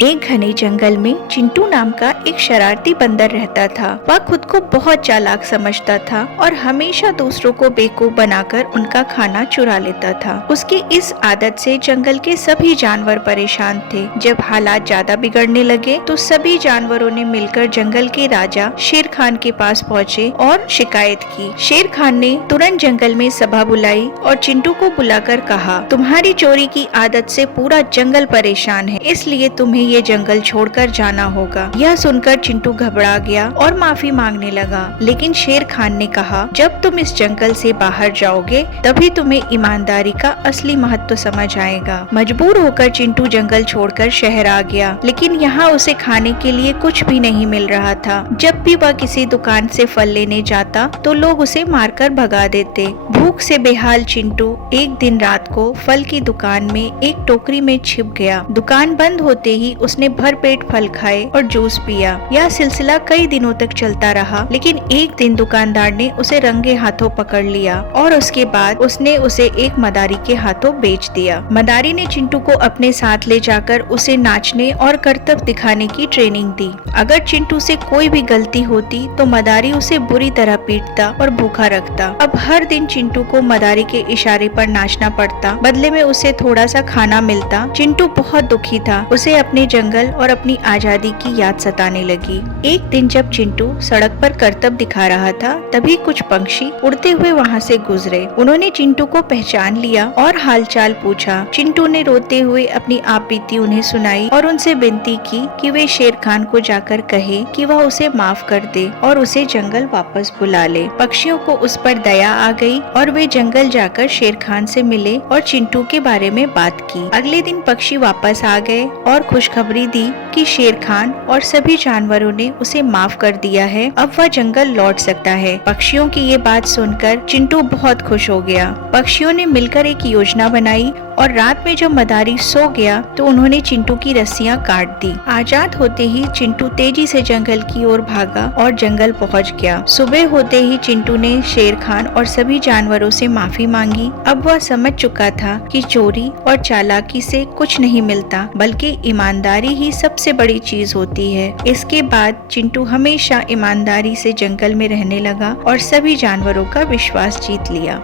एक घने जंगल में चिंटू नाम का एक शरारती बंदर रहता था। वह खुद को बहुत चालाक समझता था और हमेशा दूसरों को बेवकूफ बनाकर उनका खाना चुरा लेता था। उसकी इस आदत से जंगल के सभी जानवर परेशान थे। जब हालात ज्यादा बिगड़ने लगे तो सभी जानवरों ने मिलकर जंगल के राजा शेर खान के पास पहुँचे और शिकायत की। शेर खान ने तुरंत जंगल में सभा बुलाई और चिंटू को बुलाकर कहा, तुम्हारी चोरी की आदत से पूरा जंगल परेशान है, इसलिए तुम्हें ये जंगल छोड़कर जाना होगा। यह सुनकर चिंटू घबरा गया और माफी मांगने लगा, लेकिन शेर खान ने कहा, जब तुम इस जंगल से बाहर जाओगे तभी तुम्हें ईमानदारी का असली महत्व समझ आएगा। मजबूर होकर चिंटू जंगल छोड़कर शहर आ गया, लेकिन यहाँ उसे खाने के लिए कुछ भी नहीं मिल रहा था। जब भी वह किसी दुकान से फल लेने जाता तो लोग उसे मारकर भगा देते। भूख से बेहाल चिंटू एक दिन रात को फल की दुकान में एक टोकरी में छिप गया। दुकान बंद होते ही उसने भरपेट फल खाए और जूस पिया। यह सिलसिला कई दिनों तक चलता रहा, लेकिन एक दिन दुकानदार ने उसे रंगे हाथों पकड़ लिया और उसके बाद उसने उसे एक मदारी के हाथों बेच दिया। मदारी ने चिंटू को अपने साथ ले जाकर उसे नाचने और करतब दिखाने की ट्रेनिंग दी। अगर चिंटू से कोई भी गलती होती तो मदारी उसे बुरी तरह पीटता और भूखा रखता। अब हर दिन चिंटू को मदारी के इशारे पर नाचना पड़ता, बदले में उसे थोड़ा सा खाना मिलता। चिंटू बहुत दुखी था। उसे अपने जंगल और अपनी आजादी की याद सताने लगी। एक दिन जब चिंटू सड़क पर करतब दिखा रहा था, तभी कुछ पंछी उड़ते हुए वहाँ से गुजरे। उन्होंने चिंटू को पहचान लिया और हालचाल पूछा। चिंटू ने रोते हुए अपनी आप बीती उन्हें सुनाई और उनसे विनती की कि वे शेर खान को जाकर कहे कि वह उसे माफ कर दे और उसे जंगल वापस बुला ले। पक्षियों को उस पर दया आ गई और वे जंगल जाकर शेर खान से मिले और चिंटू के बारे में बात की। अगले दिन पक्षी वापस आ गए और खुशखबरी दी कि शेर खान और सभी जानवरों ने उसे माफ कर दिया है। अब वह जंगल लौट सकता है। पक्षियों की ये बात सुनकर चिंटू बहुत खुश हो गया। पक्षियों ने मिलकर एक योजना बनाई और रात में जब मदारी सो गया तो उन्होंने चिंटू की रस्सियां काट दी। आजाद होते ही चिंटू तेजी से जंगल की ओर भागा और जंगल पहुंच गया। सुबह होते ही चिंटू ने शेर खान और सभी जानवरों से माफी मांगी। अब वह समझ चुका था कि चोरी और चालाकी से कुछ नहीं मिलता, बल्कि ईमानदारी ही सबसे बड़ी चीज होती है। इसके बाद चिंटू हमेशा ईमानदारी से जंगल में रहने लगा और सभी जानवरों का विश्वास जीत लिया।